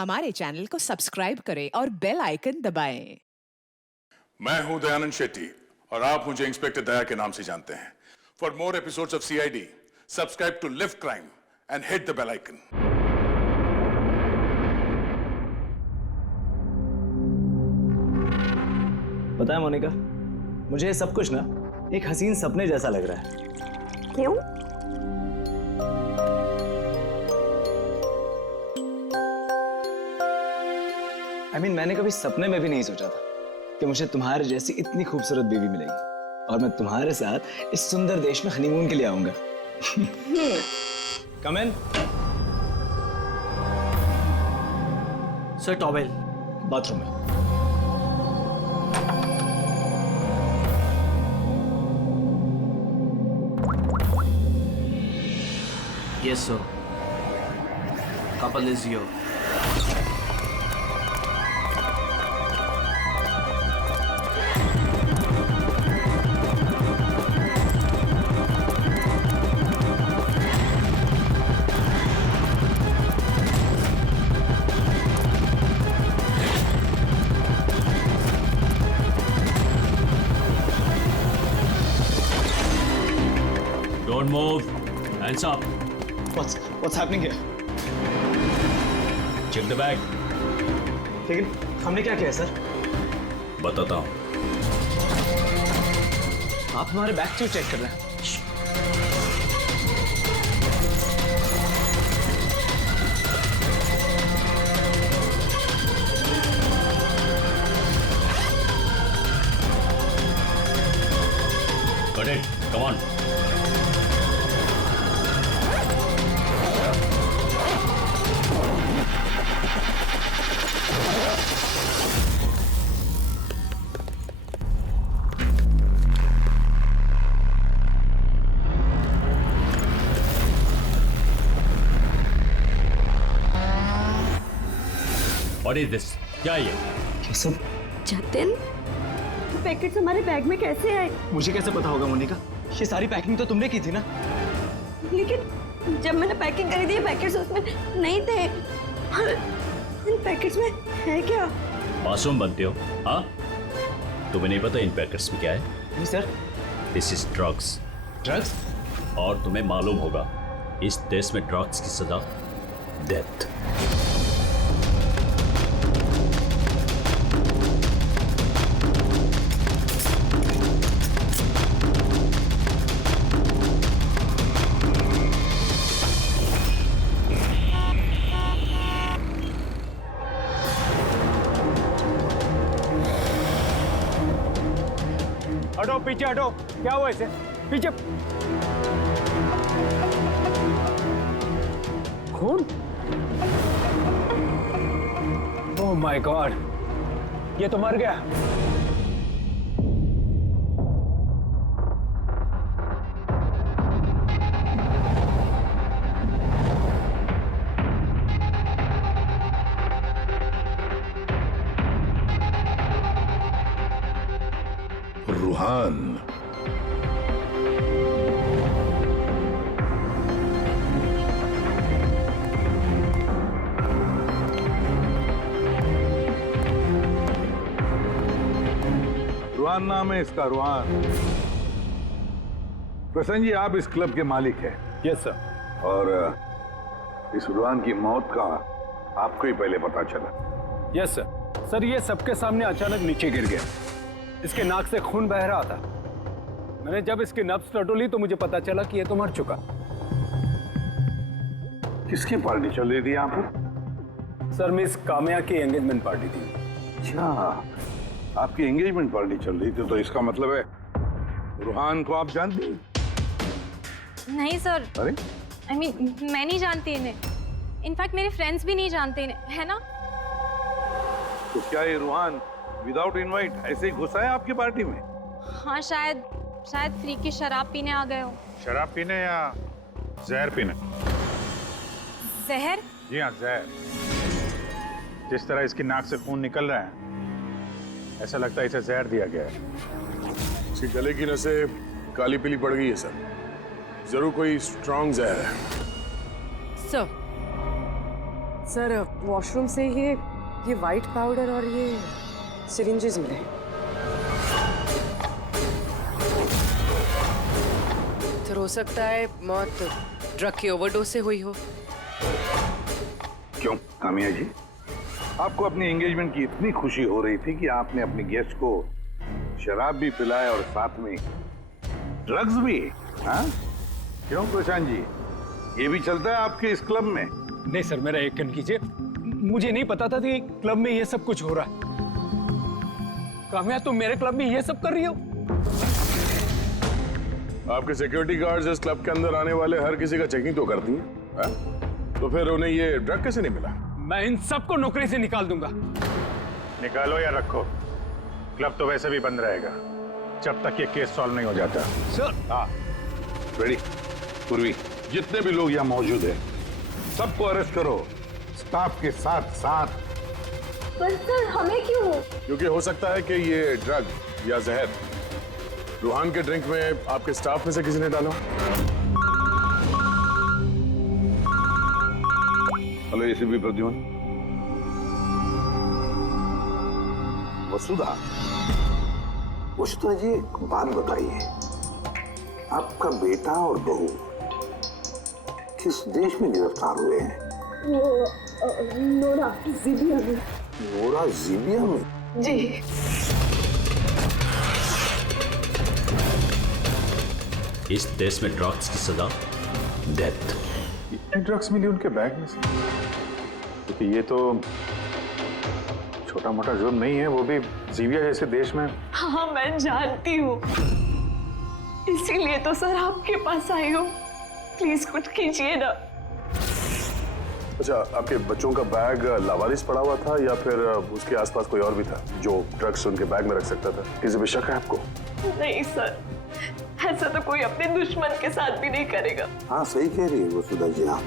हमारे चैनल को सब्सक्राइब करें और बेल आइकन दबाएं। मैं हूं दयानंद शेट्टी और आप मुझे इंस्पेक्टर दया के नाम से जानते हैं। For more episodes of CID, subscribe to lift crime and hit the bell icon. पता है मोनिका, मुझे ये सब कुछ ना एक हसीन सपने जैसा लग रहा है। क्यों? मैंने कभी सपने में भी नहीं सोचा था कि मुझे तुम्हारे जैसी इतनी खूबसूरत बीवी मिलेगी और मैं तुम्हारे साथ इस सुंदर देश में हनीमून के लिए आऊंगा। कम इन। सर, टॉवेल बाथरूम में। Yes, sir. Couple is here. Don't move. Hands up. What's happening here? Check the bag. लेकिन हमने क्या किया सर? बताता हूँ। आप हमारे बैग क्यों चेक कर रहे हैं? Got it. Come on. What is this? क्या ये? ये सब जतिन, पैकेट्स हमारे बैग में कैसे आए? मुझे कैसे पता होगा मोनिका? ये सारी पैकिंग तो तुमने की थी ना? लेकिन जब मैंने पैकिंग करी थी ये पैकेट्स उसमें नहीं थे। इन पैकेट्स में है क्या? मासूम बनते हो, हाँ? तुम्हें नहीं पता इन पैकेट्स में क्या है? नहीं sir. This is drugs. Drugs? और तुम्हें मालूम होगा, इस देश में ड्रग्स की सजा डेथ। हटो, पीछे हटो। क्या हुआ इसे? पीछे। खून? ओह माय गॉड, ये तो मर गया। रूहान, रुहान नाम है इसका, रुहान। प्रसन्न जी, आप इस क्लब के मालिक हैं। Yes sir. और इस रुहान की मौत का आपको ही पहले पता चला? Yes sir. सर, ये सबके सामने अचानक नीचे गिर गया। इसके नाक से खून बह रहा था। मैंने जब इसकी नब्ज टटोली तो मुझे पता चला कि ये तो मर चुका। किसकी पार्टी चल रही थी यहाँ पर? सर, मिस काम्या की एंगेजमेंट पार्टी थी। अच्छा, आपकी एंगेजमेंट पार्टी चल रही थी, तो इसका मतलब है रुहान को आप जानती हैं? नहीं सर। अरे मैं नहीं जानती इन्हें। इनफैक्ट मेरे फ्रेंड्स भी नहीं जानते इन्हें, है ना? तो क्या ये रुहान विदाउट इनवाइट ऐसे ही घुसा है आपकी पार्टी में? हाँ, शायद फ्री की शराब पीने आ गए हो। शराब पीने या जहर पीने? जहर? जी हाँ, जहर। जिस तरह इसकी नाक से खून निकल रहा है, ऐसा लगता है इसे जहर दिया गया है। इसके गले की नसें काली पीली पड़ गई है सर। जरूर कोई स्ट्रॉन्ग जहर है। सर, सर वॉशरूम से ये वाइट पाउडर और ये सिरिंजेस मिले। तो हो सकता है मौत ड्रग की ओवरडोज से हुई हो। क्यों कामिया जी, आपको अपनी एंगेजमेंट की इतनी खुशी हो रही थी कि आपने अपने गेस्ट को शराब भी पिलाया और साथ में ड्रग्स भी? हाँ क्यों प्रशांत जी, ये भी चलता है आपके इस क्लब में? नहीं सर, मेरा यकीन कीजिए, मुझे नहीं पता था कि क्लब में ये सब कुछ हो रहा है। काम्या, तुम मेरे क्लब में ये सब कर रही हो? आपके सिक्योरिटी गार्ड्स इस क्लब के अंदर आने वाले हर किसी का चेकिंग तो करती हैं, तो फिर उन्हें ये ड्रग कैसे नहीं मिला? मैं इन सबको नौकरी से निकाल दूंगा। निकालो या रखो, क्लब तो वैसे भी बंद रहेगा जब तक ये केस सॉल्व नहीं हो जाता। सर। हाँ रेडी, पूर्वी, जितने भी लोग यहाँ मौजूद हैं सबको अरेस्ट करो, स्टाफ के साथ साथ। पर सर हमें क्यों? क्योंकि हो सकता है कि ये ड्रग या जहर रूहान के ड्रिंक में आपके स्टाफ में से किसी ने डाला। Hello ACP Pradyumna. वसुधा, वसुधा जी एक बात बताइए, आपका बेटा और बहू किस देश में गिरफ्तार हुए हैं? वो नोरा जीबिया में। नोरा जीबिया में? जी। इस देश में ड्रग्स की सजा डेथ। इतने ड्रग्स मिली उनके बैग में से? क्योंकि ये तो छोटा मोटा जुर्म नहीं है, वो भी जीबिया जैसे देश में। हाँ मैं जानती हूँ, इसीलिए तो सर आपके पास आई हूँ। प्लीज कुछ कीजिए ना। अच्छा, आपके बच्चों का बैग लावारिस पड़ा हुआ था या फिर उसके आसपास कोई और भी था जो ड्रग्स उनके बैग में रख सकता था? किसी पे शक है आपको? नहीं सर, ऐसा तो कोई अपने दुश्मन के साथ भी नहीं करेगा। हाँ सही कह रही है वसुधा जी आप,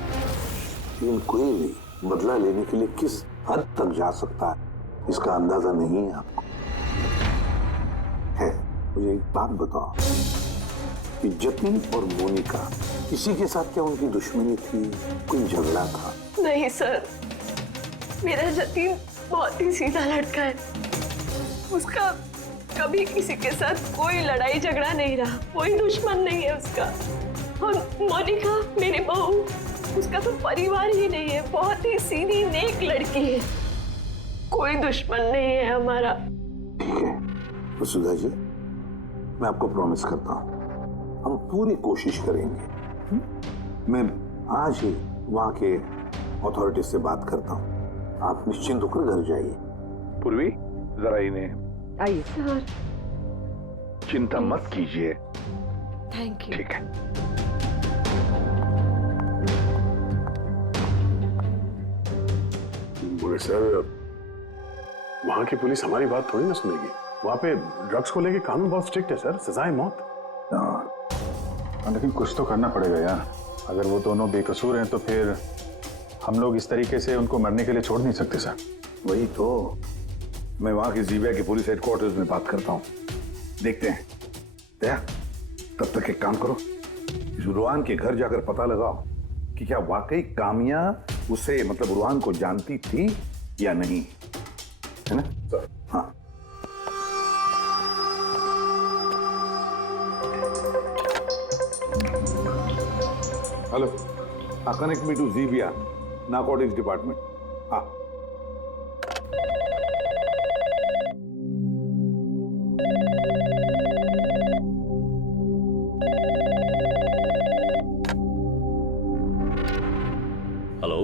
लेकिन कोई भी बदला लेने के लिए किस हद तक जा सकता है इसका अंदाजा नहीं है आपको। है, मुझे एक बात बताओ कि जतिन और मोनिका, किसी के साथ क्या उनकी दुश्मनी थी, कोई झगड़ा था? नहीं सर, मेरा जतिन बहुत ही सीधा लड़का है। उसका कभी किसी के साथ कोई लड़ाई झगड़ा नहीं रहा, कोई दुश्मन नहीं है उसका। और मोनिका मेरी बहू, उसका तो परिवार ही नहीं है, बहुत ही सीधी नेक लड़की है, कोई दुश्मन नहीं है हमारा। ठीक है वसुधा जी, मैं आपको प्रॉमिस करता हूँ हम पूरी कोशिश करेंगे। मैं आज ही वहाँ के अथॉरिटी से बात करता हूँ, आप निश्चिंत होकर घर जाइए। पूर्वी जरा इन्हें आइए सर। चिंता मत कीजिए। Thank you. ठीक है। बोले सर, वहां की पुलिस हमारी बात थोड़ी ना सुनेगी। वहां पे ड्रग्स को लेके कानून बहुत स्ट्रिक्ट है सर, सजाए मौत। लेकिन कुछ तो करना पड़ेगा यार, अगर वो दोनों बेकसूर हैं तो फिर हम लोग इस तरीके से उनको मरने के लिए छोड़ नहीं सकते सर। वही तो, मैं वहाँ की जीबिया के पुलिस हेडक्वार्टर्स में बात करता हूँ, देखते हैं। दया, तब तक एक काम करो, इस रुहान के घर जाकर पता लगाओ कि क्या वाकई कामिया उसे मतलब रुहान को जानती थी या नहीं, है ना सर? हाँ। Hello, connect me to Zivia narcotics department. हाँ। Hello,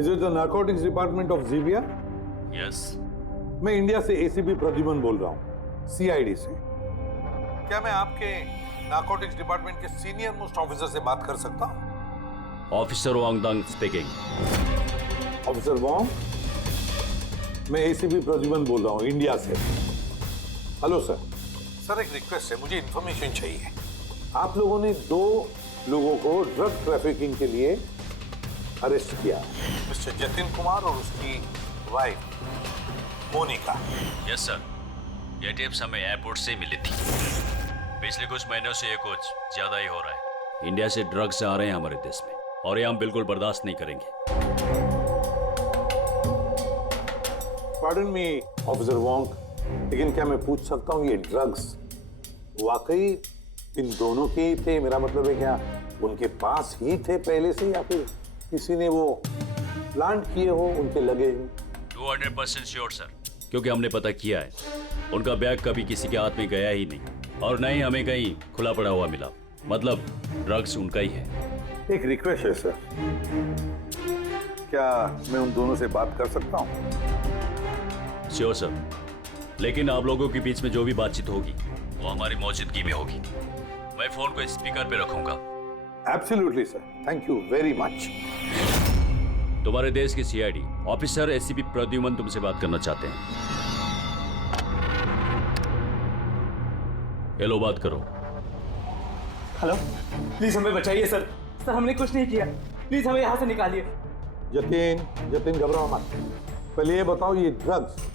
Is it the narcotics department of Zivia? Yes. मैं इंडिया से एसीपी प्रद्युम्न बोल रहा हूँ, सीआईडी से। क्या मैं आपके नारकोटिक्स डिपार्टमेंट के सीनियर मोस्ट ऑफिसर से बात कर सकता हूँ? Officer Wangdang speaking. Officer Wong, मैं एसीपी प्रद्युम्न बोल रहा हूँ इंडिया से। Hello sir. सर एक रिक्वेस्ट है, मुझे इंफॉर्मेशन चाहिए। आप लोगों ने 2 लोगों को ड्रग ट्रैफिकिंग के लिए अरेस्ट किया, मिस्टर जतिन कुमार और उसकी वाइफ मोनिका। यस सर, ये टिप्स हमें एयरपोर्ट से मिली थी। पिछले कुछ महीनों से ये कुछ ज्यादा ही हो रहा है। इंडिया से ड्रग्स आ रहे हैं हमारे देश में। और ये हम बिल्कुल बर्दाश्त नहीं करेंगे। पार्डन मी ऑफिसर वोंग, लेकिन क्या मैं पूछ सकता हूँ ये ड्रग्स वाकई इन दोनों के ही थे? मेरा मतलब है क्या उनके पास ही थे पहले से, या फिर किसी ने वो प्लांट किए हो उनके लगेज में? 200% श्योर सर, क्योंकि हमने पता किया है उनका बैग कभी किसी के हाथ में गया ही नहीं, और न ही हमें कहीं खुला पड़ा हुआ मिला। मतलब ड्रग्स उनका ही है। एक रिक्वेस्ट है सर, क्या मैं उन दोनों से बात कर सकता हूँ? श्योर सर, लेकिन आप लोगों के बीच में जो भी बातचीत होगी वो हमारी मौजूदगी में होगी। मैं फोन को स्पीकर पे रखूंगा। Absolutely sir, thank you very much. तुम्हारे देश के सीआईडी ऑफिसर एसीपी प्रद्युमन तुमसे बात करना चाहते हैं। हेलो, बात करो। हेलो, प्लीज हमें बचाइए सर। सर हमने कुछ नहीं किया, प्लीज हमें यहाँ से निकालिए। जतिन घबराओ मत। पहले ये बताओ ये ड्रग्स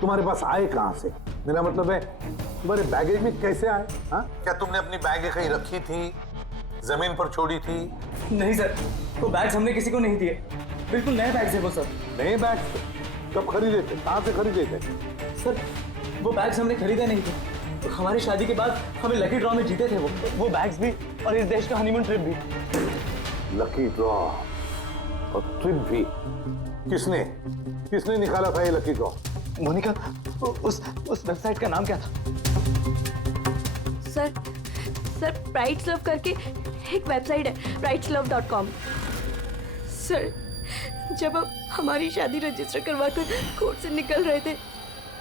तुम्हारे पास आए कहाँ से? मेरा मतलब है तुम्हारे बैगेज में कैसे आए? हाँ, क्या तुमने अपनी बैग कहीं रखी थी, जमीन पर छोड़ी थी? नहीं सर, वो बैग्स हमने किसी को नहीं दिए, बिल्कुल नए बैग्स हैं वो सर। नए बैग्स? कब खरीदे थे, कहाँ से खरीदे थे? सर वो बैग्स हमने खरीदे नहीं थे, हमारी शादी के बाद हमें लकी ड्रॉ में जीते थे वो बैग्स भी, और इस देश का हनीमून ट्रिप भी। लकी ड्रॉ और ट्रिप भी? किसने निकाला था ये लकी ड्रॉ? मोनिका, उस वेबसाइट का नाम क्या था? सर प्राइड्स लव करके एक वेबसाइट है, prideslove.com। सर जब हम हमारी शादी रजिस्टर करवाकर कोर्ट से निकल रहे थे।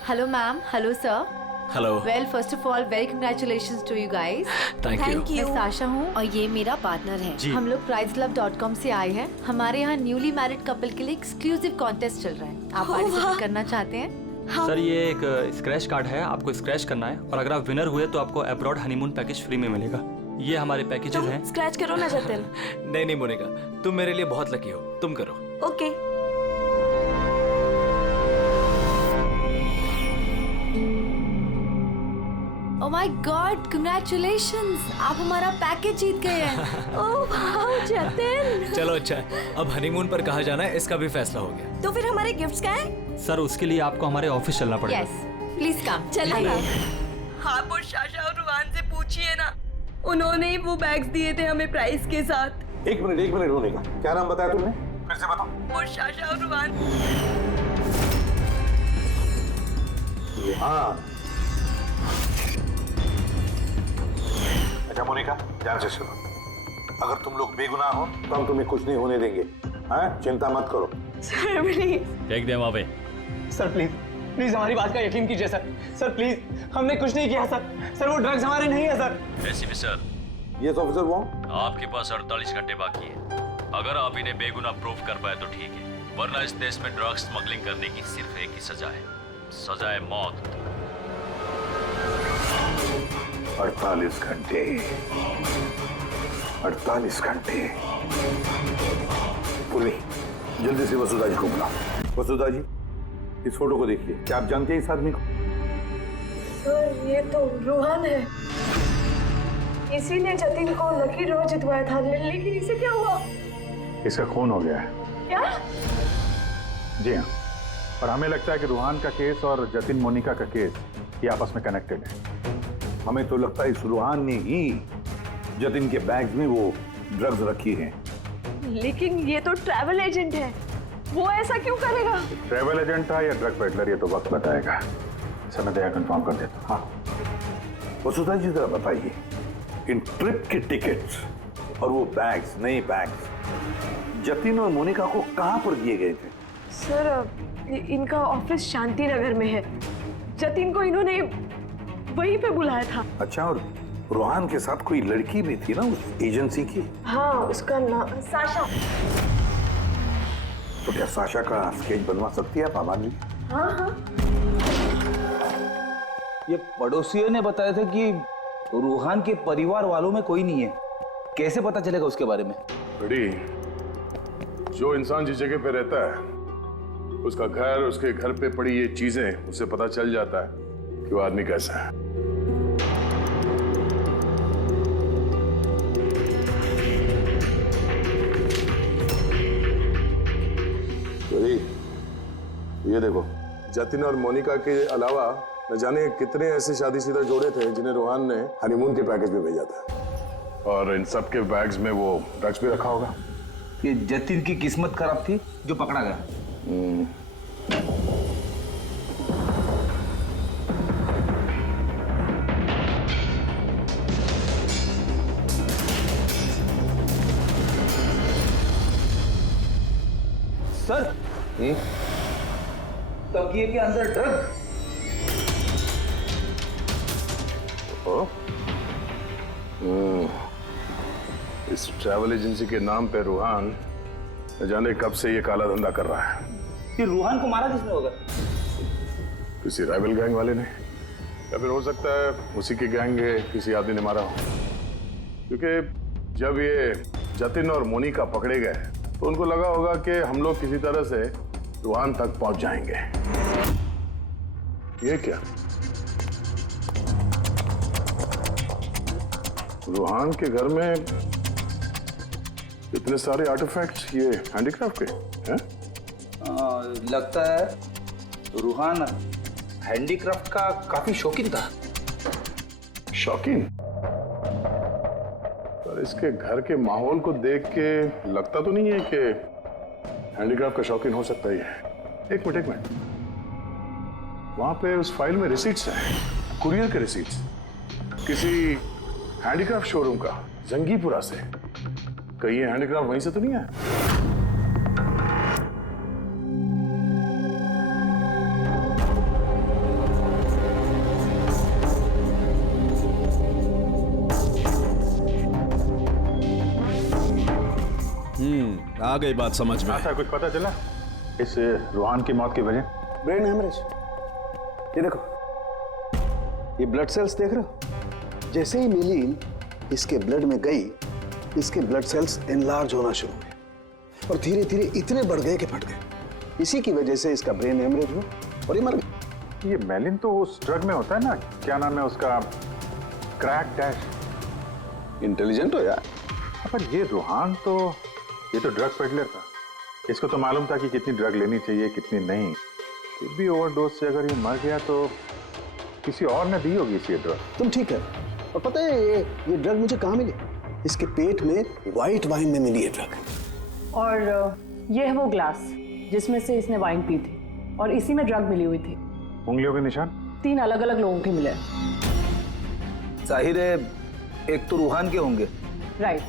Hello ma'am, hello sir. Hello. Well first of all very congratulations to you guys. Thank you. मैं साशा हूँ और ये मेरा पार्टनर है। हम लोग prideslove.com से आए हैं। हमारे यहाँ न्यूली मैरिड कपल के लिए एक्सक्लूसिव कॉन्टेस्ट चल रहा है। आप पार्टिसिपेट करना चाहते हैं? सर ये एक स्क्रैच कार्ड है, आपको स्क्रैच करना है और अगर आप विनर हुए तो आपको अब्रॉड हनीमून पैकेज फ्री में मिलेगा। ये हमारे पैकेजेस हैं। स्क्रैच करो ना जतिन। नहीं मोनिका, तुम मेरे लिए बहुत लकी हो, तुम करो। Okay. Oh my God, congratulations, आप हमारा पैकेज जीत गए हैं। Oh wow Jatin. चलो अच्छा है, अब हनीमून पर कहाँ जाना है इसका भी फैसला हो गया। तो फिर हमारे गिफ्ट्स क्या हैं? सर उसके लिए आपको हमारे ऑफिस चलना पड़ेगा। Yes, please come. चलिए। आप और शाशा और रुहान से पूछिए ना, उन्होंने ही वो बैग्स दिए थे हमें प्राइस के साथ। एक मिनट होने का, क्या नाम बताया तुमने? फिर से बताओ। और शाशा और रुहान। हाँ। अच्छा मोनिका, ध्यान से सुनो, अगर तुम लोग बेगुनाह हो तो हम तुम्हें कुछ नहीं होने देंगे। हाँ, चिंता मत करो। Sir please. फेंक दे वहां पे। सर प्लीज हमारी बात का यकीन कीजिए सर प्लीज, हमने कुछ नहीं किया सर वो ड्रग्स हमारे नहीं है sir. ACP sir, yes officer वो आपके पास 48 घंटे बाकी है। अगर आप इन्हें बेगुनाह प्रूव कर पाए तो ठीक है, वरना इस देश में ड्रग्स स्मगलिंग करने की सिर्फ एक ही सजा है, सजा है मौत। 48 घंटे। 48 घंटे। पूर्वी, जल्दी से वसुधा जी को बुलाओ। वसुधा जी, इस फोटो को देखिए, क्या आप जानते हैं इस आदमी को? सर ये तो रोहन है, इसी ने जतिन को लकी ड्रॉ जितवाया था, लेकिन इसे क्या हुआ? इसका खून हो गया है। क्या? जी हाँ, और हमें लगता है कि रूहान का केस और जतिन मोनिका का केस ये आपस में कनेक्टेड है। हमें तो लगता है इस रूहान ने ही जतिन के बैग्स में वो ड्रग्स रखी हैं। लेकिन ये तो ट्रैवल एजेंट है, वो ऐसा क्यों करेगा? ट्रैवल एजेंट था या ड्रग पेडलर, ये तो वक्त बताएगा। समय दया कंफर्म कर देता। हाँ, वसुधा जी जरा बताइए, इन ट्रिप के टिकट्स और वो बैग्स, नए बैग्स जतिन और मोनिका को कहाँ पर दिए गए थे? सर इनका ऑफिस शांति नगर में है, जतिन को इन्होंने वहीं पे बुलाया था। अच्छा, और रोहान के साथ कोई लड़की भी थी ना उस एजेंसी की? हाँ, उसका नाम साशा। तो क्या साशा का स्केच बनवा सकती है आप आबादी? हाँ। ये पड़ोसियों ने बताया था कि रूहान के परिवार वालों में कोई नहीं है, कैसे पता चलेगा उसके बारे में? बड़ी, जो इंसान जिस जगह पे रहता है उसका घर, उसके घर पे पड़ी ये चीजें, उससे पता चल जाता है कि वो आदमी कैसा है। ये देखो, जतिन और मोनिका के अलावा न जाने कितने ऐसे शादीशुदा जोड़े थे जिन्हें रूहान ने हनीमून के पैकेज में भेजा था। और इन सब के बैग्स में वो ड्रग्स भी रखा होगा। ये जतिन की किस्मत खराब थी जो पकड़ा गया। सर, तकिए के अंदर ड्रग्स। इस ट्रैवल एजेंसी के नाम पे रूहान न जाने कब से ये काला धंधा कर रहा है। ये रूहान को मारा किसने होगा? किसी राइवल गैंग वाले ने, या फिर हो सकता है उसी की गैंग के किसी आदमी ने मारा हो। क्योंकि जब ये जतिन और मोनिका पकड़े गए तो उनको लगा होगा कि हम लोग किसी तरह से रूहान तक पहुंच जाएंगे। ये क्या? रूहान के घर में इतने सारे आर्टिफैक्ट्स, ये हैंडीक्राफ्ट के हैं? लगता है रूहान हैंडीक्राफ्ट का काफी शौकीन था। शौकीन? पर इसके घर के माहौल को देख के लगता तो नहीं है कि हैंडीक्राफ्ट का शौकीन हो सकता ही है। एक मिनट, वहां पे उस फाइल में रिसीट्स हैं, कुरियर के रिसीट्स, किसी हैंडीक्राफ्ट शोरूम का, जंगीपुरा से। कहीं ये हैंडीक्राफ्ट वहीं से तो नहीं है? आ गई बात समझ में। सर, कुछ पता चला इस रूहान की मौत की वजह? Brain haemorrhage. ये देखो, ये ब्लड सेल्स देख रहे हो? जैसे ही मिलीन इसके ब्लड में गई, इसके ब्लड सेल्स एनलार्ज होना शुरू हुए और धीरे धीरे इतने बढ़ गए कि फट गए। इसी की वजह से इसका ब्रेन हेमरेज हुआ और ये मर गया। ये मेलिन तो उस ड्रग में होता है ना, क्या नाम है उसका, क्रैक डैश। इंटेलिजेंट हो यार। पर ये रूहान तो, ये तो ड्रग पेडलर था। इसको तो मालूम था कि कितनी ड्रग लेनी चाहिए, कितनी नहीं। फिर भी ओवरडोज से अगर ये मर गया तो किसी और ने दी होगी इसी ड्रग। तुम ठीक है। और पता है ये ड्रग मुझे कहाँ मिली? इसके पेट में व्हाइट वाइन में मिली है ड्रग। और ये है वो ग्लास जिसमें से इसने वाइन पी थी और इसी में ड्रग मिली हुई थी। उंगलियों के निशान 3 अलग अलग लोगों के मिले। जाहिर है एक तो रूहान के होंगे। राइट,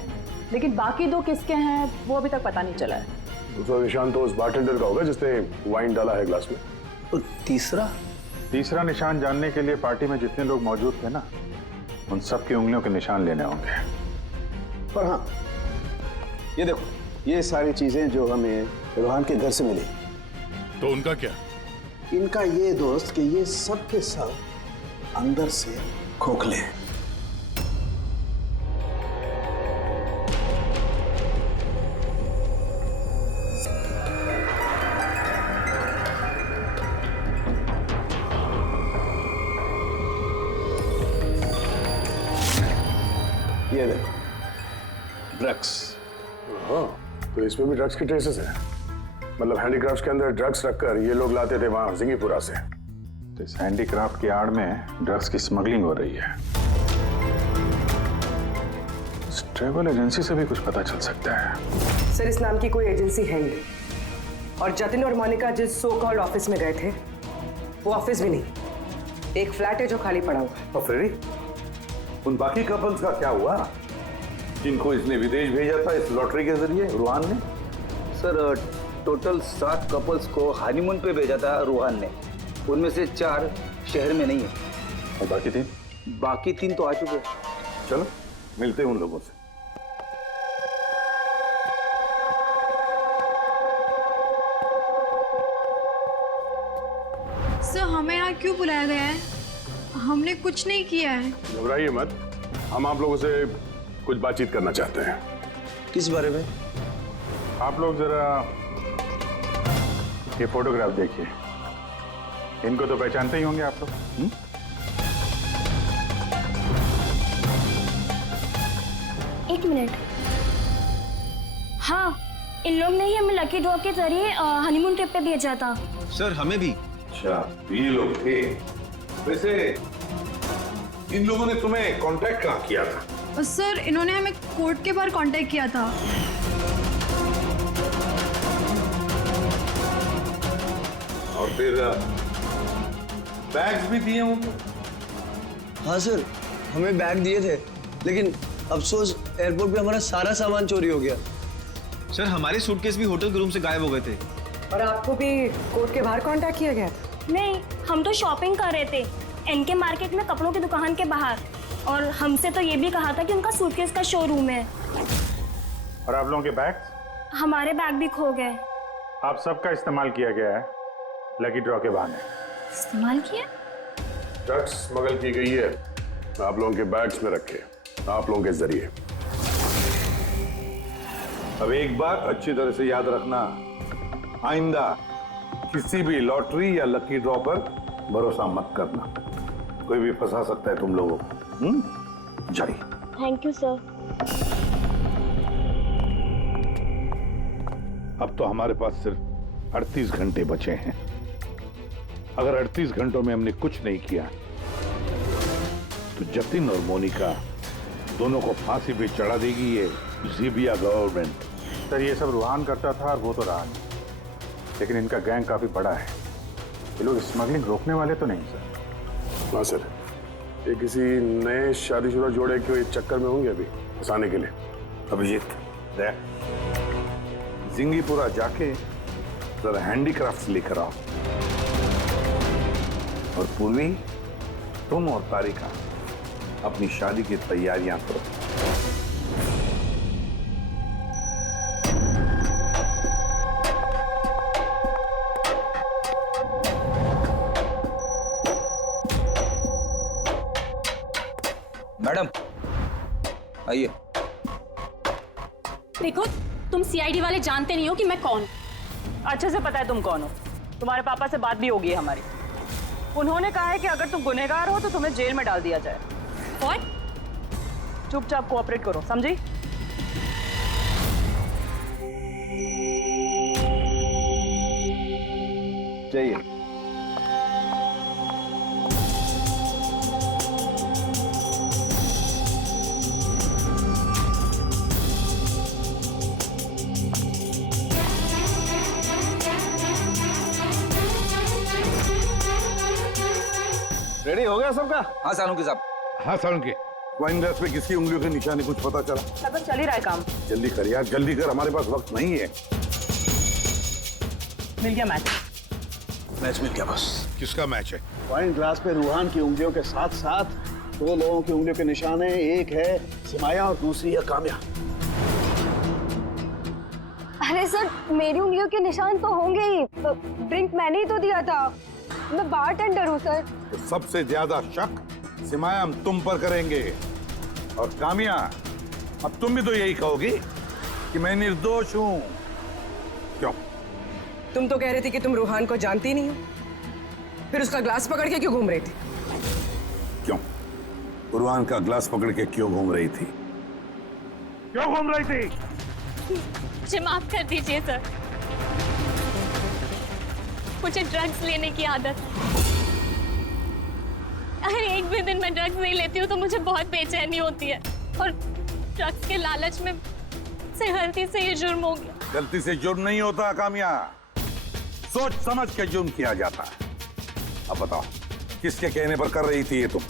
लेकिन बाकी 2 किसके हैं वो अभी तक पता नहीं चला है। दूसरा निशान तो उस बारटेंडर का होगा जिसने वाइन डाला है ग्लास में। और तीसरा निशान जानने के लिए पार्टी में जितने लोग मौजूद थे ना, उन सब की उंगलियों के निशान लेने होंगे। पर हाँ, ये देखो, ये सारी चीजें जो हमें रूहान के घर से मिली, तो उनका क्या? इनका ये दोस्त कि ये सब के सब अंदर से खोखले हैं। ये देखो, ड्रग्स। हाँ, तो इसमें भी ड्रग्स की ट्रेसेस हैं। मतलब हैंडीक्राफ्ट्स के अंदर ड्रग्स रखकर ये लोग लाते थे वहां जिंगीपुरा से। तो इस हैंडीक्राफ्ट की आड़ में ड्रग्स की स्मगलिंग हो रही है। इस ट्रैवल एजेंसी से भी कुछ पता चल सकता है। सर, इस नाम की कोई एजेंसी है ही नहीं। और जतिन और मोनिका जिस सो कॉल्ड ऑफिस में गए थे, वो ऑफिस भी नहीं, एक फ्लैट है जो खाली पड़ा हुआ है। और फिर उन बाकी कपल्स का क्या हुआ जिनको इसने विदेश भेजा था इस लॉटरी के जरिए रूहान ने? सर, टोटल 7 कपल्स को हनीमून पे भेजा था रूहान ने। उनमें से 4 शहर में नहीं है। और बाकी 3? बाकी 3 तो आ चुके हैं। चलो मिलते हैं उन लोगों से। सर, हमें यहाँ क्यों बुलाया गया है? हमने कुछ नहीं किया है। घबराइए मत, हम आप लोगों से कुछ बातचीत करना चाहते हैं। किस बारे में? आप लोग जरा ये फोटोग्राफ देखिए। इनको तो पहचानते ही होंगे आप लोग। एक मिनट। हाँ, इन लोग ने ही हमें लकी ड्रॉ के जरिए हनीमून ट्रिप पे भेजा था। सर हमें भी। अच्छा, ये लोग थे। वैसे इन लोगों ने तुम्हें कांटेक्ट कहाँ किया था? सर इन्होंने हमें कोर्ट के बाहर कांटेक्ट किया था। और फिर बैग्स भी दिए होंगे? हाँ सर, हमें बैग दिए थे, लेकिन अफसोस एयरपोर्ट पे हमारा सारा सामान चोरी हो गया। सर हमारे सूटकेस भी होटल के रूम से गायब हो गए थे। और आपको भी कोर्ट के बाहर कांटेक्ट किया गया था? नहीं, हम तो शॉपिंग कर रहे थे एनके मार्केट में कपड़ों की दुकान के बाहर, और हमसे तो ये भी कहा था कि उनका सूटकेस का शोरूम है। और आप लोगों के बैग? हमारे बैग भी खो गए। आप सबका इस्तेमाल किया गया है लकी ड्रॉ के बहाने। इस्तेमाल किया? ड्रग्स स्मगल की गई है आप लोगों के बैग्स में रखे, आप लोगों के जरिए। अब एक बात अच्छी तरह से याद रखना, आइंदा किसी भी लॉटरी या लकी ड्रॉ पर भरोसा मत करना, कोई भी फंसा सकता है तुम लोगों को। जाइए। Thank you sir. अब तो हमारे पास सिर्फ 38 घंटे बचे हैं। अगर 38 घंटों में हमने कुछ नहीं किया तो जतिन और मोनिका दोनों को फांसी पे चढ़ा देगी ये ज़ीबिया गवर्नमेंट। सर ये सब रूहान करता था और वो तो रहा नहीं, लेकिन इनका गैंग काफी बड़ा है। ये लोग स्मगलिंग रोकने वाले तो नहीं सर? हाँ सर, ये किसी नए शादीशुदा जोड़े के चक्कर में होंगे अभी फंसाने के लिए। अभिजीत देख, जिंगीपुरा जाके जरा हैंडीक्राफ्ट लेकर आओ, और पूर्वी तुम और तारिका अपनी शादी की तैयारियां करो। मैडम आइए। देखो, तुम सीआईडी वाले जानते नहीं हो कि मैं कौन। अच्छे से पता है तुम कौन हो। तुम्हारे पापा से बात भी होगी है हमारी। उन्होंने कहा है कि अगर तुम गुनहगार हो तो तुम्हें जेल में डाल दिया जाए। और चुपचाप कोऑपरेट करो, समझी? चाहिए। रेडी हो गया सबका? हाँ सालूंकी साहब। हाँ सालूंकी, वाइन ग्लास पे किसकी उंगलियों के निशाने कुछ पता चला? लगभग चल ही रहा है काम। जल्दी कर यार, जल्दी कर, हमारे पास वक्त नहीं है। मिल गया मैच। मैच मिल गया बस। किसका मैच है? वाइन ग्लास पे रूहान की उंगलियों के साथ साथ दो लोगों की उंगलियों के निशाने, एक है सिमाया और दूसरी है काम्या। अरे सर, मेरी उंगलियों के निशान तो होंगे ही। ड्रिंक मैंने ही तो दिया था, मैं बारटेंडर हूँ सर। तो सबसे ज्यादा शक सिमाया हम तुम पर करेंगे, और कामिया अब तुम भी तो यही कहोगी कि मैं निर्दोष हूँ। क्यों? तुम तो कह रही थी कि तुम रूहान को जानती नहीं हो, फिर उसका ग्लास पकड़ के क्यों घूम रही थी? क्यों? रूहान का ग्लास पकड़ के क्यों घूम रही थी? क्यों घूम रही थी? मुझे माफ कर दीजिए सर, मुझे ड्रग्स लेने की आदत है। अगर एक भी दिन मैं ड्रग्स नहीं लेती हूँ तो मुझे बहुत बेचैनी होती है, और ड्रग्स के लालच में से गलती से ये जुर्म हो गया। गलती से जुर्म नहीं होता कामिया, सोच समझ के जुर्म किया जाता है। अब बताओ, किसके कहने पर कर रही थी ये तुम?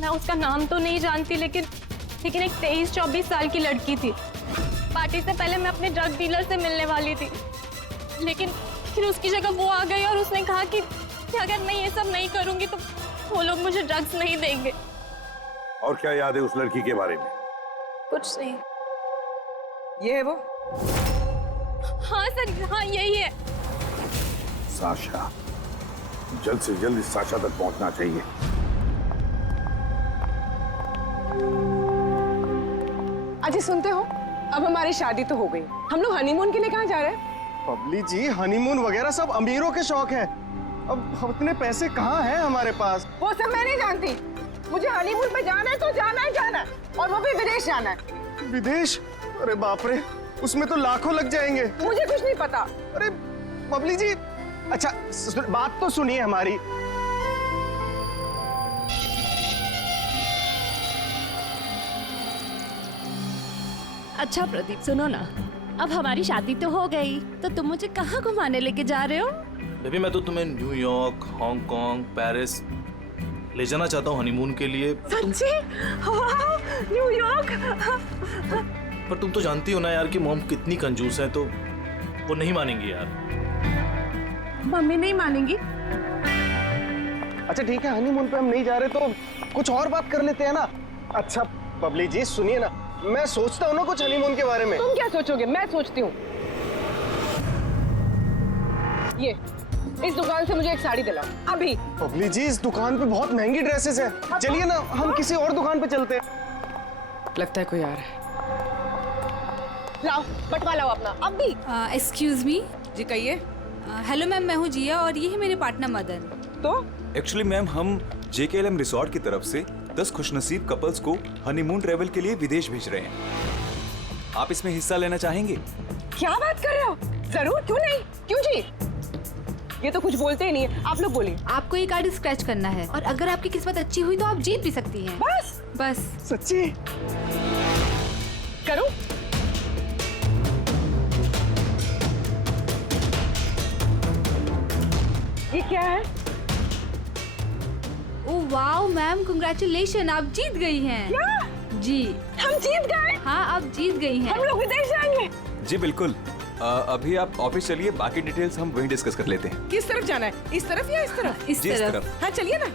मैं उसका नाम तो नहीं जानती, लेकिन एक 23-24 साल की लड़की थी। पार्टी से पहले मैं अपने ड्रग डीलर से मिलने वाली थी, लेकिन फिर उसकी जगह वो आ गई और उसने कहा कि अगर मैं ये सब नहीं करूंगी तो वो लोग मुझे ड्रग्स नहीं देंगे। और क्या याद है उस लड़की के बारे में? कुछ नहीं। ये है वो? हाँ सर, हाँ यही है। साशा, जल्द से जल्द इस साशा तक पहुंचना चाहिए। अजय सुनते हो, अब हमारी शादी तो हो गई, हम लोग हनीमून के लिए कहाँ जा रहे हैं? बबली जी, हनीमून वगैरह सब अमीरों के शौक है। अब इतने पैसे कहाँ हैं हमारे पास? वो सब मैं नहीं जानती, मुझे हनीमून पे जाना है तो जाना है, और वो भी विदेश जाना है। विदेश? अरे बाप रे, उसमें तो लाखों लग जाएंगे। मुझे कुछ नहीं पता। अरे बबली जी, अच्छा बात तो सुनिए हमारी। अच्छा प्रदीप सुनो ना, अब हमारी शादी तो हो गई, तो तुम मुझे कहाँ घुमाने लेके जा रहे हो? बेबी मैं तो तुम्हें न्यूयॉर्क, हांगकांग, पेरिस ले जाना चाहता हूँ हनीमून के लिए। सच्ची? वाह, न्यूयॉर्क। पर तुम तो जानती हो ना यार कि मॉम कितनी कंजूस है, तो वो नहीं मानेंगी यार। मम्मी नहीं मानेंगी? अच्छा ठीक है, हनीमून पे हम नहीं जा रहे तो कुछ और बात कर लेते हैं ना। अच्छा बबली जी सुनिए ना, मैं सोचता हूँ ना कुछ हनीमून के बारे में। तुम क्या सोचोगे? मैं सोचती हूँ। ये इस दुकान से मुझे एक साड़ी दिलाओ अभी। बबली जी इस दुकान पे बहुत महंगी ड्रेसेस हैं। चलिए ना हम किसी और दुकान पे चलते हैं। लगता है कोई आ रहा है। लाओ बटवा लाओ अपना अभी। Excuse me. जी कहिए। हेलो मैम, मैं हूँ जिया और ये है मेरे पार्टनर मदन। तो एक्चुअली मैम हम JKLM रिसोर्ट की तरफ से 10 खुशनसीब कपल्स को हनीमून ट्रेवल के लिए विदेश भेज रहे हैं। आप इसमें हिस्सा लेना चाहेंगे? क्या बात कर रहे हो? जरूर, क्यों नहीं, क्यों जी? ये तो कुछ बोलते ही नहीं है, आप लोग बोलिए। आपको ये कार्ड स्क्रैच करना है और अगर आपकी किस्मत अच्छी हुई तो आप जीत भी सकती हैं। बस सच्ची? करो। ये क्या है? ओह वाओ मैम, कांग्रेचुलेशन, आप जीत गई हैं। क्या? जी हम जीत गए? हाँ आप जीत गई हैं। हम लोग विदेश जाएंगे? जी बिल्कुल। अभी आप ऑफिस चलिए, बाकी डिटेल्स हम वहीं डिस्कस कर लेते हैं। किस तरफ जाना है? इस तरफ या इस तरफ? इस तरफ। हाँ चलिए ना।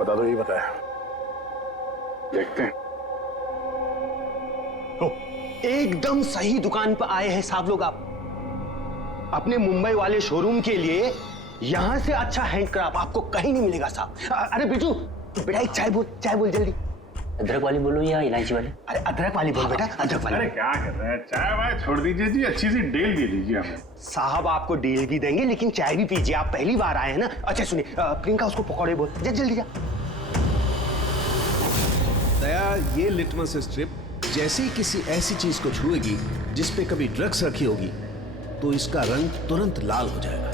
बता दो, ये बताया। देखते हैं। एकदम सही दुकान पर आए हैं साहब लोग। आप अपने मुंबई वाले शोरूम के लिए यहाँ से अच्छा हैंडक्राफ्ट आपको कहीं नहीं मिलेगा साहब। अरे बिजू बेटा एक चाय बोल जल्दी। अदरक वाली बोलो या इलायची वाली? अरे अदरक वाली बोल बेटा, अदरक वाली। अरे क्या कर रहे हैं, चाय वाय छोड़ दीजिए जी, अच्छी सी डील दे दीजिए हमें। साहब आपको डील भी देंगे लेकिन चाय भी पीजिए, आप पहली बार आए हैं ना। अच्छा सुनिए प्रियंका उसको पकौड़े बोल, जल्दी जा। दया, ये लिटमस स्ट्रिप जैसे ही किसी ऐसी चीज को छुएगी जिस पे कभी ड्रग्स रखी होगी तो इसका रंग तुरंत लाल हो जाएगा।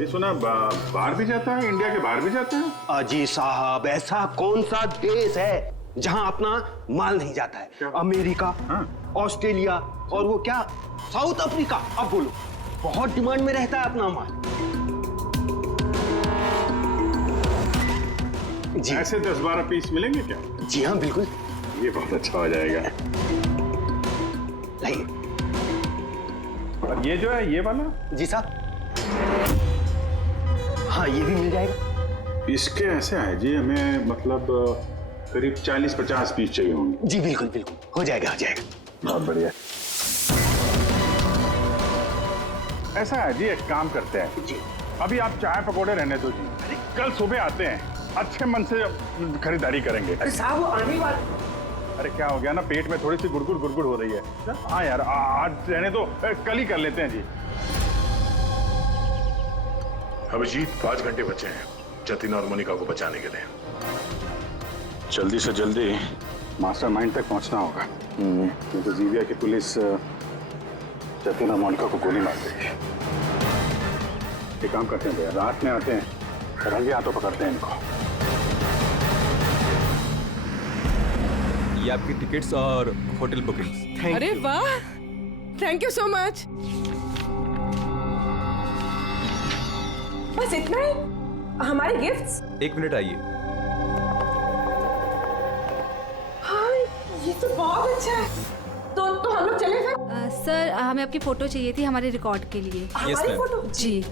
ये सुना बाहर भी जाता है, इंडिया के बाहर भी जाता है? जी साहब, ऐसा कौन सा देश है जहां अपना माल नहीं जाता है? अमेरिका, ऑस्ट्रेलिया और वो क्या साउथ अफ्रीका। अब बोलो, बहुत डिमांड में रहता है अपना माल। जी ऐसे 10-12 पीस मिलेंगे क्या? जी हाँ बिल्कुल। ये बहुत अच्छा हो जाएगा। लाइए। और ये जो है ये वाला? जी साहब। हाँ ये भी मिल जाएगा। इसके ऐसे है जी, हमें मतलब करीब 40-50 पीस चाहिए होंगे। जी बिल्कुल बिल्कुल, हो जाएगा हो जाएगा। बहुत बढ़िया। ऐसा है जी, एक काम करते हैं जी, अभी आप चाय पकौड़े रहने दो जी, कल सुबह आते हैं, अच्छे मन से खरीदारी करेंगे। अरे साहब वो आने वाले। अरे क्या हो गया ना, पेट में थोड़ी सी गुड़गुड़ हो रही है। हाँ यार आज रहने दो, कल ही कर लेते हैं जी। अभिजीत 5 घंटे बचे हैं जतिन और मोनिका को बचाने के लिए। जल्दी से जल्दी मास्टरमाइंड तक पहुंचना होगा, नहीं तो जीविया की पुलिस जतिन और मोनिका को गोली मार देगी। एक काम करते हैं भैया, रात में आते हैं, रंगे हाथों पकड़ते हैं इनको। ये आपकी टिकट्स और होटल बुकिंग्स। अरे वाह, थैंक यू सो मच। बस इतना ही? हमारे गिफ्ट्स? 1 मिनट आइए। हाँ ये तो बहुत अच्छा है। तो हम लोग चले फिर? सर हमें आपकी फोटो चाहिए थी हमारे रिकॉर्ड के लिए। हमारी फोटो? जी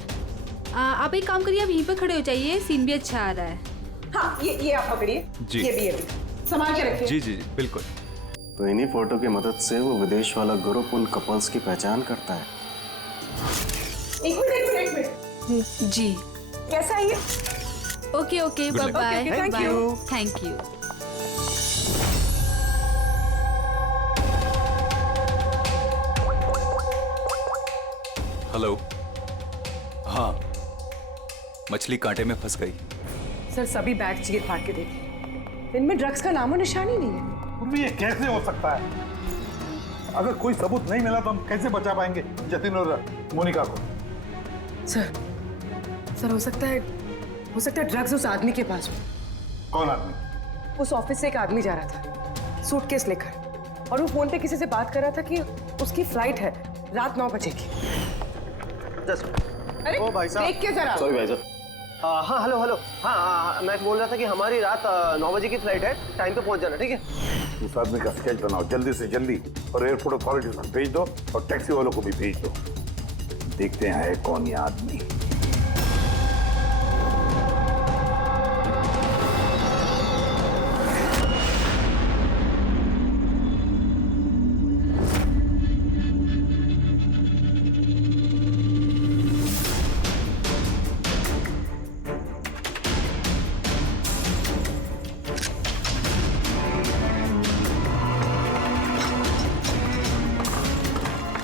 आप एक काम करिए, आप यहीं पे खड़े हो जाइए, सीन भी अच्छा आ रहा है। हाँ ये आप पकड़िए, जी। ये भी संभाल के रखिए। जी जी बिल्कुल। तो इन्हीं फोटो की मदद से वो विदेश वाला ग्रुप उन कपल्स की पहचान करता है एक मिनट। जी कैसा है ये? Okay okay Good bye luck. Bye Okay, thank you. Thank you. Hello. हाँ, मछली कांटे में फंस गई। सर सभी बैग चीर फाड़ के देखिए, इनमें ड्रग्स का नामो निशान ही नहीं है। पूर्वी ये कैसे हो सकता है? अगर कोई सबूत नहीं मिला तो हम कैसे बचा पाएंगे जतिन और मोनिका को? सर हो सकता है ड्रग्स उस आदमी के पास हो। कौन आदमी? उस ऑफिस से एक आदमी जा रहा था सूटकेस लेकर, और वो फोन पे किसी से बात कर रहा था कि उसकी फ्लाइट है रात 9 बजे की। अरे ओ भाई साहब, देख के जरा। सॉरी भाई साहब। हाँ हेलो हेलो। हाँ, मैं बोल रहा था कि हमारी रात 9 बजे की फ्लाइट है, टाइम पे पहुंच जाना, ठीक है? उस आदमी का स्केच बनाओ जल्दी से जल्दी और एयरपोर्ट अथॉरिटीज को भेज दो और टैक्सी वालों को भी भेज दो। देखते हैं है कौन ये आदमी।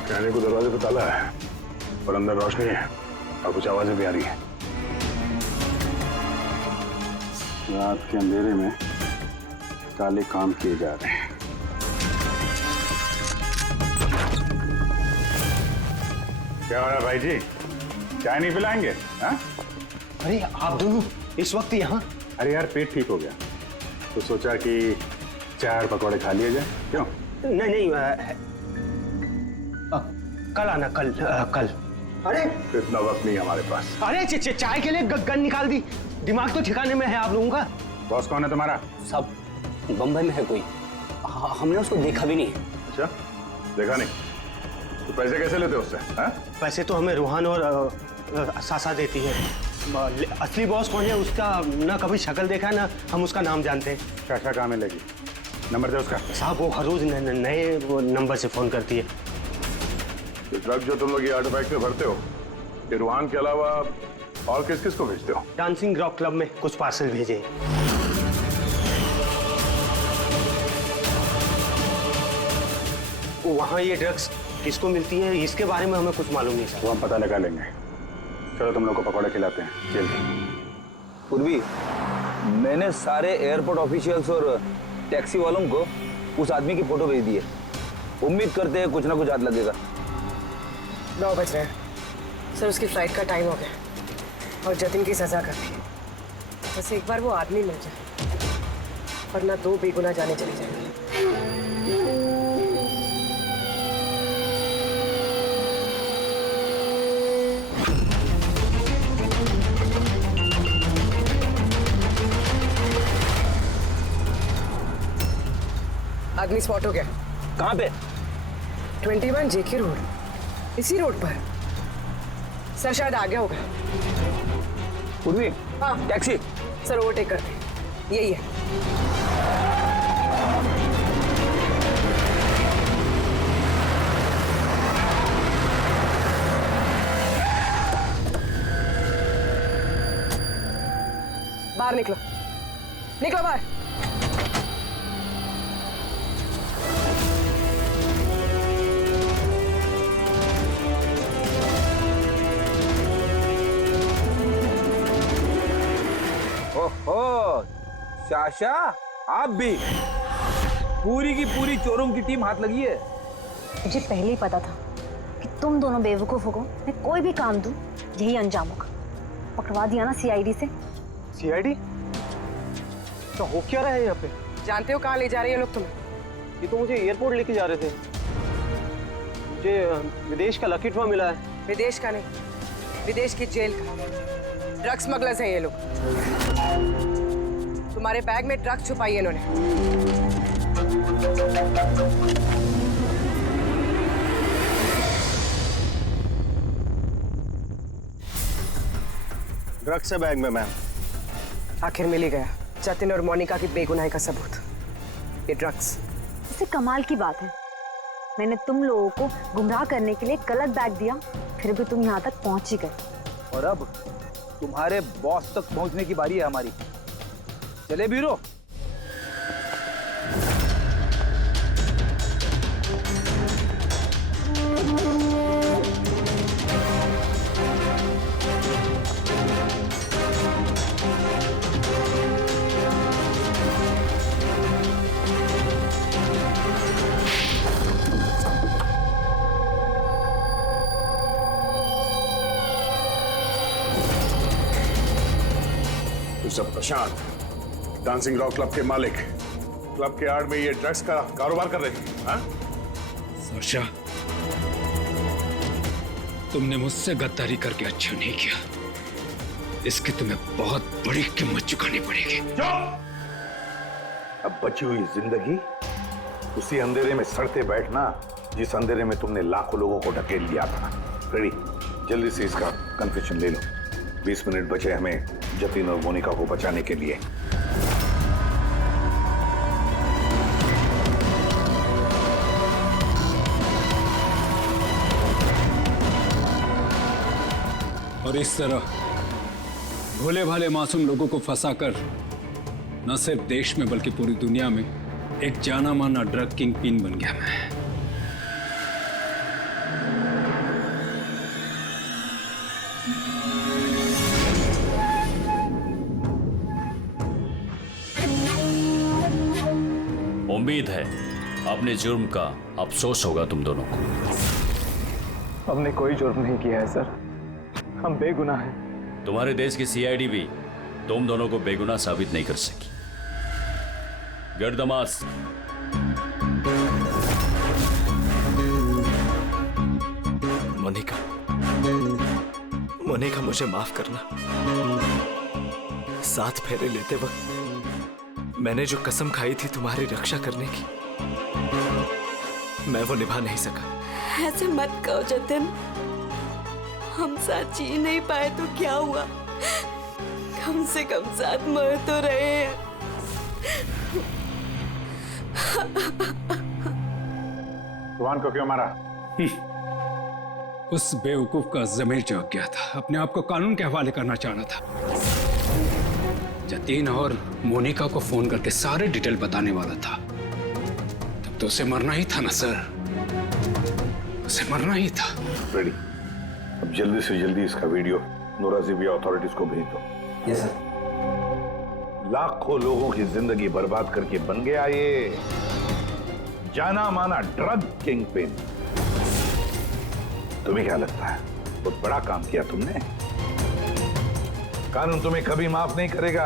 कहने को दरवाजे पे ताला है और अंदर रोशनी है और कुछ आवाजें भी आ रही है। रात के अंधेरे में काले काम किए जा रहे हैं। क्या हो रहा है भाई जी? चाय नहीं पिलाएंगे? हाँ? अरे आप दोनों इस वक्त यहाँ? अरे यार पेट ठीक हो गया तो सोचा कि चाय और पकौड़े खा लिए जाए। क्यों? नहीं कल आना, कल। अरे इतना वक्त नहीं है हमारे पास। अरे चाय के लिए गन निकाल दी। दिमाग तो ठिकाने में है आप लोगों का। बॉस कौन है तुम्हारा? सब बम्बई में है कोई, हमने उसको देखा भी नहीं। अच्छा, देखा नहीं तो पैसे कैसे लेते हो उससे? हाँ? पैसे तो हमें रूहान और सासा देती है। असली बॉस कौन है उसका ना कभी शक्ल देखा है ना हम उसका नाम जानते हैं। शाशा कहाँ मिलेगी? नंबर दे उसका। साहब वो हर रोज नए नंबर से फोन करती है। ये ट्रक जो तुम लोग ये आर्टिफैक्ट में भरते हो, ये रूहान के अलावा और किस किस को भेजते हो? डांसिंग रॉक क्लब में कुछ पार्सल भेजे। वहाँ ये ड्रग्स किसको मिलती है इसके बारे में हमें कुछ मालूम नहीं सर। वो हम पता लगा लेंगे। चलो तुम लोग को पकौड़े खिलाते हैं, चल। पूर्वी, मैंने सारे एयरपोर्ट ऑफिशियल्स और टैक्सी वालों को उस आदमी की फोटो भेज दी है। उम्मीद करते हैं कुछ ना कुछ हाथ लगेगा। 9 बज रहे हैं सर, उसकी फ्लाइट का टाइम हो गया और जतिन की सजा कर दी। बस एक बार वो आदमी मिल जाए वरना 2 बेगुनाह जाने चली जाएंगी। आदमी स्पॉट हो गया। कहाँ पे? 21 जेके रोड, इसी रोड पर। सर शायद आ गया होगा। पूर्वी, हाँ टैक्सी। सर ओवरटेक करते, यही है। बाहर निकलो, निकलो बाहर। ओहो, शाशा, आप भी? पूरी की पूरी चोरों की टीम हाथ लगी है। मुझे पहले ही पता था कि तुम दोनों बेवकूफों को मैं कोई भी काम दूं यही अंजाम होगा। पकड़वा दिया ना सीआईडी से। सीआईडी? तो हो क्या रहा है यहाँ पे? जानते हो कहाँ ले जा रहे हैं लोग तुम्हें? ये तो मुझे एयरपोर्ट लेके जा रहे थे। मुझे विदेश का लकी ड्रॉ मिला है। विदेश का नहीं, विदेश की जेल का। ड्रग स्मगलर्स हैं ये लोग। तुम्हारे बैग में ड्रग छुपाई है इन्होंने। ड्रग्स है बैग में मैम। आखिर मिल ही गया जतिन और मोनिका की बेगुनाही का सबूत। ये ड्रग्स। इससे कमाल की बात है, मैंने तुम लोगों को गुमराह करने के लिए गलत बैग दिया, फिर भी तुम यहाँ तक पहुंच ही गए। और अब तुम्हारे बॉस तक पहुंचने की बारी है हमारी। चले ब्यूरो। सब प्रशांत, डांसिंग रॉक क्लब के मालिक, क्लब के आड़ में ये ड्रग्स का कारोबार कर रहे हैं, हाँ? सर्षा, तुमने मुझसे गद्दारी करके अच्छा नहीं किया। इसकी तुम्हें बहुत बड़ी कीमत चुकानी पड़ेगी। अब बची हुई जिंदगी उसी अंधेरे में सड़ते बैठना जिस अंधेरे में तुमने लाखों लोगों को ढकेल लिया था। रेडी, जल्दी से इसका कन्फेशन ले लो। 20 मिनट बचे हमें जतिन और मोनिका को बचाने के लिए। और इस तरह भोले भाले मासूम लोगों को फंसाकर न सिर्फ देश में बल्कि पूरी दुनिया में एक जाना माना ड्रग किंग पिन बन गया मैं। उम्मीद है अपने जुर्म का अफसोस होगा तुम दोनों को। हमने कोई जुर्म नहीं किया है सर, हम बेगुनाह हैं। तुम्हारे देश की सीआईडी भी तुम दोनों को बेगुनाह साबित नहीं कर सकी। Get the mask. Monica, Monica मुझे माफ करना। 7 फेरे लेते वक्त मैंने जो कसम खाई थी तुम्हारी रक्षा करने की, मैं वो निभा नहीं सका। ऐसे मत कहो जतिन, हम साथ जी नहीं पाए तो क्या हुआ, कम से कम साथ मर तो रहे हैं। रुहान को क्यों मारा? उस बेवकूफ का ज़मीर जाग गया था, अपने आप को कानून के हवाले करना चाह रहा था। जतीन और मोनिका को फोन करके सारे डिटेल बताने वाला था। तब तो उसे मरना ही था ना सर, उसे मरना ही था। रेडी, अब जल्दी से जल्दी इसका वीडियो नोराजीबिया अथॉरिटीज को भेज दो। Yes sir. लाखों लोगों की जिंदगी बर्बाद करके बन गया ये जाना माना ड्रग किंग पिन। तुम्हें क्या लगता है बहुत बड़ा काम किया तुमने? कानून तुम्हें कभी माफ नहीं करेगा।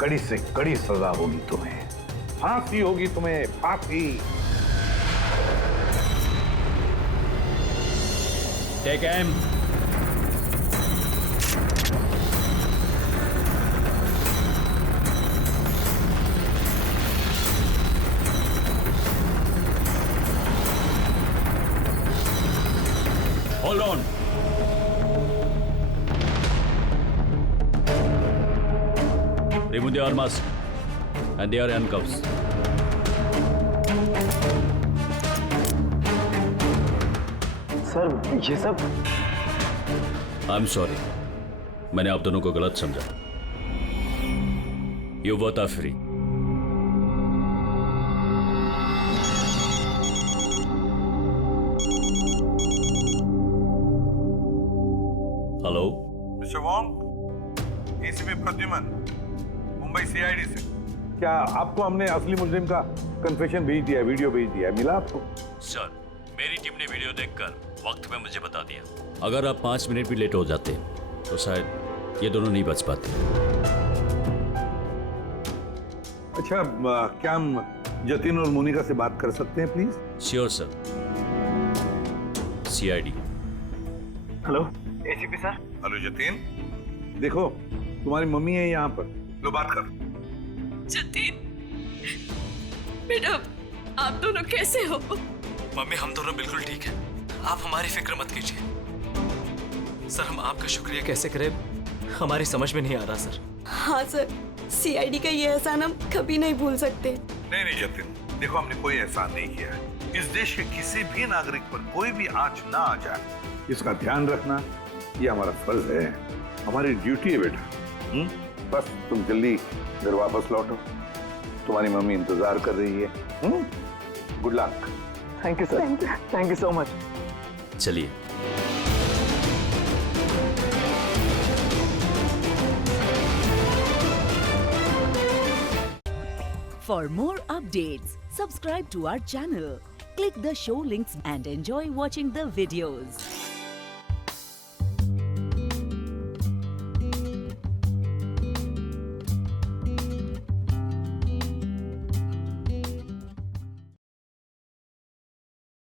कड़ी से कड़ी सजा होगी तुम्हें, फांसी होगी तुम्हें, फांसी। Take M. Hold on. Remove the arms and their handcuffs. Sir ये सब I'm sorry. मैंने आप दोनों को गलत समझा। You both are free. Hello mister Wong, ACP Pradyuman, Mumbai CID से। क्या आपको हमने असली मुजरिम का कन्फेशन भेज दिया, वीडियो भेज दिया, मिला आपको? सर, मेरी टीम ने वीडियो देखकर वक्त में मुझे बता दिया। अगर आप 5 मिनट भी लेट हो जाते तो शायद ये दोनों नहीं बच पाते। अच्छा, क्या हम जतिन और मोनिका से बात कर सकते हैं please? Sure sir. CID. Hello ACP sir. Hello Jatin, देखो तुम्हारी मम्मी है यहाँ पर, लो बात कर। जतिन बेटा, आप दोनों कैसे हो? मम्मी, हम दोनों बिल्कुल ठीक हैं। आप हमारी फिक्र मत कीजिए। सर, हम आपका शुक्रिया कैसे करें हमारी समझ में नहीं आ रहा सर। हाँ सर, सीआईडी का ये एहसान हम कभी नहीं भूल सकते। नहीं जतिन, देखो हमने कोई एहसान नहीं किया है। इस देश के किसी भी नागरिक पर कोई भी आंच ना आ जाए इसका ध्यान रखना ये हमारा फर्ज है, हमारी ड्यूटी है बेटा। बस तुम जल्दी घर वापस लौटो, तुम्हारी मम्मी इंतजार कर रही है। Good luck. Thank you sir, thank you so much. चलिए। For more updates, subscribe to our channel, click the show links and enjoy watching the videos.